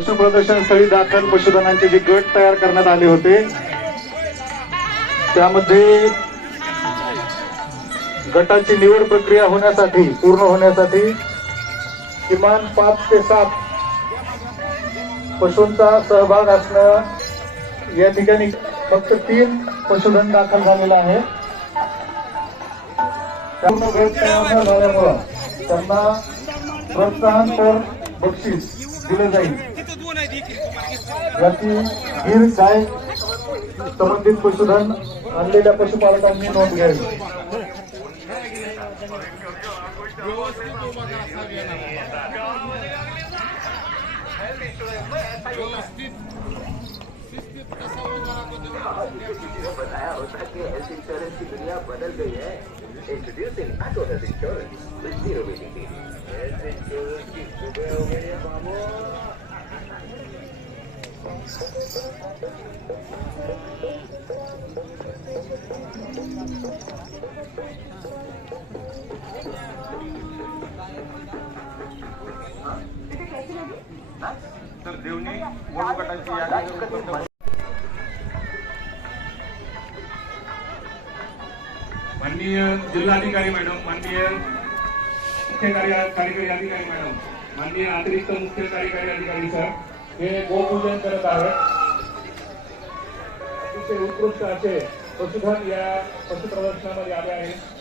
पशु प्रदर्शन स्थळी दाखल पशुधनांचे जे गट तयार करण्यात आले होते त्यामध्ये गटाची निवड प्रक्रिया होण्यासाठी पूर्ण होण्यासाठी किमान पाच ते सात पशूंचा सहभाग असणं या ठिकाणी फक्त तीन पशुधन दाखल झालेलं आहे. पूर्ण गट तयार न झाल्यामुळं त्यांना प्रोत्साहनपर बक्षीस दिले जाईल. याची गिर गाय संबंधित पशुधन आणलेल्या पशुपालकांनी नोंद घ्यावी. बताया होता कि हेल्थ इंश्योरेंस की दुनिया बदल गई है introducing auto health insurance with Ziro waiting health insurance की सुबह हो गई है बाबू तर देवणी वळू गटाची यादी माननीय जिल्हाधिकारी मॅडम माननीय मुख्य कार्य कार्यकारी अधिकारी मॅडम माननीय अतिरिक्त मुख्य कार्यकारी अधिकारी सर हे गोपूजन करत आहेत. अतिशय उत्कृष्ट असे पशुधन या पशु प्रदर्शनामध्ये आले आहेत.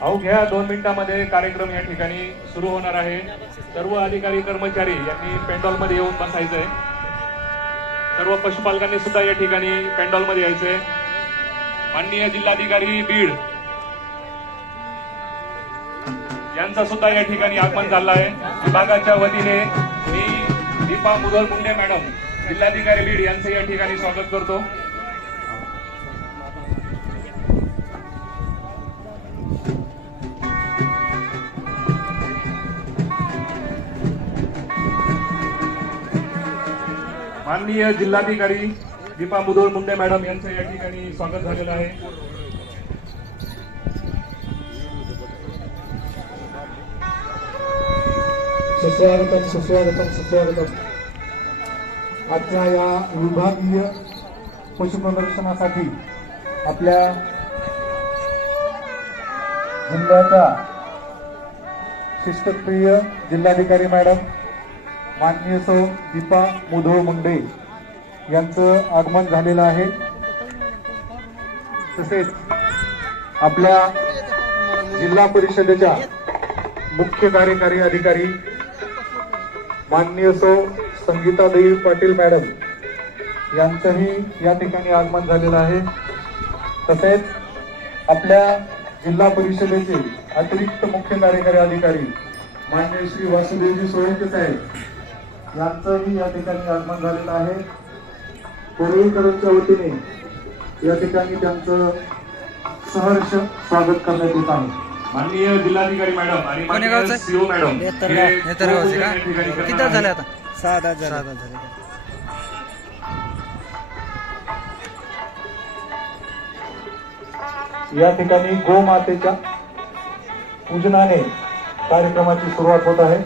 अवघ्या दोन मिनिटांमध्ये कार्यक्रम या ठिकाणी सुरू होणार आहे. सर्व अधिकारी कर्मचारी यांनी पेंडॉलमध्ये येऊन बसायचंय. सर्व पशुपालकांनी सुद्धा या ठिकाणी पेंडॉलमध्ये यायचंय. माननीय जिल्हाधिकारी बीड यांचा सुद्धा या ठिकाणी आगमन झालं आहे विभागाच्या वतीने मी दीपा मुदल मुंडे मॅडम जिल्हाधिकारी बीड यांचं या ठिकाणी स्वागत करतो. माननीय जिल्हाधिकारी दीपा मुदोळ मुंडे मॅडम यांचं या ठिकाणी स्वागत झालेलं आहे. सुस्वागतम सुस्वागतम सुस्वागतम. आजच्या या विभागीय पशुप्रदर्शनासाठी आपल्या जिल्ह्याचा शिस्तप्रिय जिल्हाधिकारी मॅडम माननीय सौ दीपा मुधोळ मुंडे यांचं आगमन झालेलं आहे. तसेच आपल्या जिल्हा परिषदेच्या मुख्य कार्यकारी अधिकारी माननीय सौ संगीतादेवी पाटील मॅडम यांचंही या ठिकाणी आगमन झालेलं आहे. तसेच आपल्या जिल्हा परिषदेचे अतिरिक्त मुख्य कार्यकारी अधिकारी माननीय श्री वासुदेवजी सोळंके साहेब यांचंही या ठिकाणी आगमन झालेलं आहे. कोरेकरांच्या वतीने या ठिकाणी त्यांचं सहर्ष स्वागत करण्यात येत आहे. माननीय जिल्हाधिकारी मॅडम आणि? सीओ मॅडम हे किती झाले. आता? सहा तास झाले या ठिकाणी गोमातेच्या पूजनाने कार्यक्रमाची सुरुवात होत आहे.